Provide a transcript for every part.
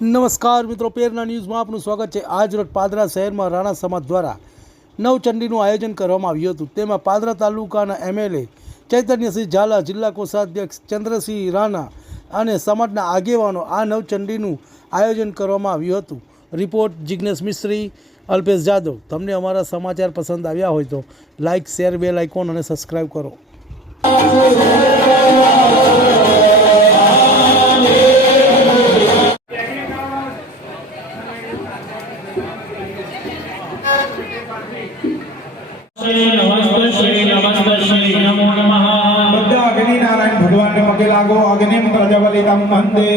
નમસ્કાર મિત્રો, પેરના ન્યૂઝમાં આપનું સ્વાગત છે। આજ રોજ પાદરા શહેરમાં રાણા સમાજ દ્વારા નવચંડીનું આયોજન કરવામાં આવ્યું હતું। તેમાં પાદરા તાલુકાના એમએલએ ચૈતન્યસિંહ ઝાલા, જિલ્લા કોષાધ્યક્ષ ચંદ્રસિંહ રાણા અને સમાજના આગેવાનો આ નવચંડીનું આયોજન કરવામાં આવ્યું હતું। રિપોર્ટ જિગ્નેશ મિસ્ત્રી, અલ્પેશ જાદવ। તમને અમારા સમાચાર પસંદ આવ્યા હોય તો લાઇક, શેર, બેલ આઇકોન અને સબસ્ક્રાઈબ કરો। श्री नमो नमः। બધા અગ્નિ નારાયણ ભગવાનને પગે લાગો। અગ્નિ પ્રજ્વલિતમ વંદે।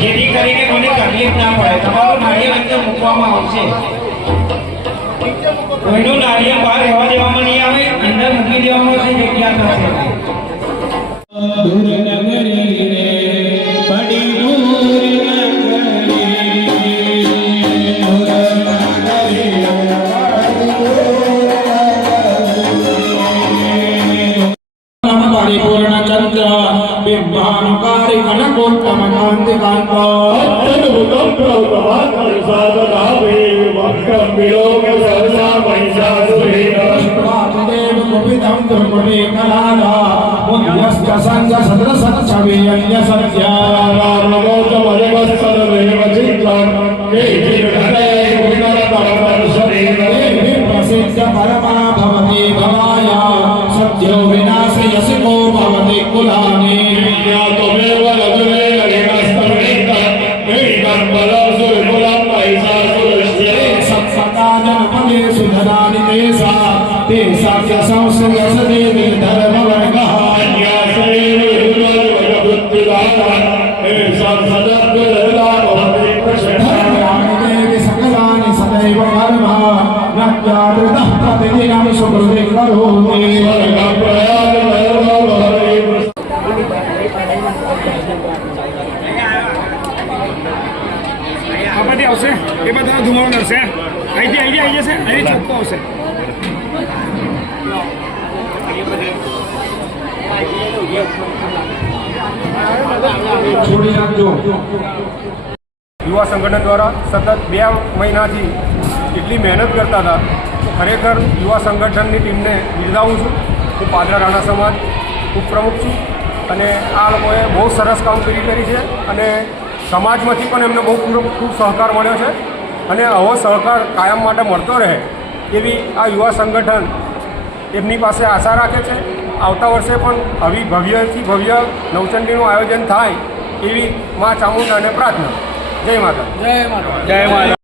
જેથી કરીને કોઈને તકલીફ ના પડે। તમારું નાળિયેર અંદર મૂકવામાં આવશે। કોઈનું નાળિયેર બહાર રહેવા દેવામાં નહીં આવે, અંદર મૂકી દેવામાં આવશે, જગ્યા થશે। દૂર નગરી રે પડી દૂર નગરી પરિપૂર્ણ ચંદ્ર बिंबानुकारी कनकोत्तम कांति कांता अद्भुतम प्रभात साधनावे वक्रम विलोक सहसा महिषासुरेण देव कुपितम दुर्गुणे कलाला मुद्यश्च संग सदृशं छवियन्य सत्यारा नमोच परिवत्सल देव चित्रं केचिदे गुणरतम शरीरे प्रसिद्ध परमा भवति भवाया सत्यो विनाशयसि को भवति कुलानि આવશે એ બધાનો ધુમાડો નડશે। અહીંથી આવી જશે, અહીં ચોખ્ખો આવશે। યુવા સંગઠન દ્વારા સતત 2 મહિનાથી એટલી મહેનત કરતા હતા, ખરેખર યુવા સંગઠનની ટીમને બિરદાવું છું। હું પાદરા રાણા સમાજ ઉપપ્રમુખ છું અને આ લોકોએ બહુ સરસ કામગીરી કરી છે અને સમાજમાંથી પણ એમને બહુ ખૂબ સહકાર મળ્યો છે અને આવો સહકાર કાયમ માટે મળતો રહે એવી આ યુવા સંગઠન એમની પાસે આશા રાખે છે। આવતા વર્ષે પણ આવી ભવ્યથી ભવ્ય નવચંડીનું આયોજન થાય એવી મા ચામુંડાને પ્રાર્થના। જય માતા। જય માતા।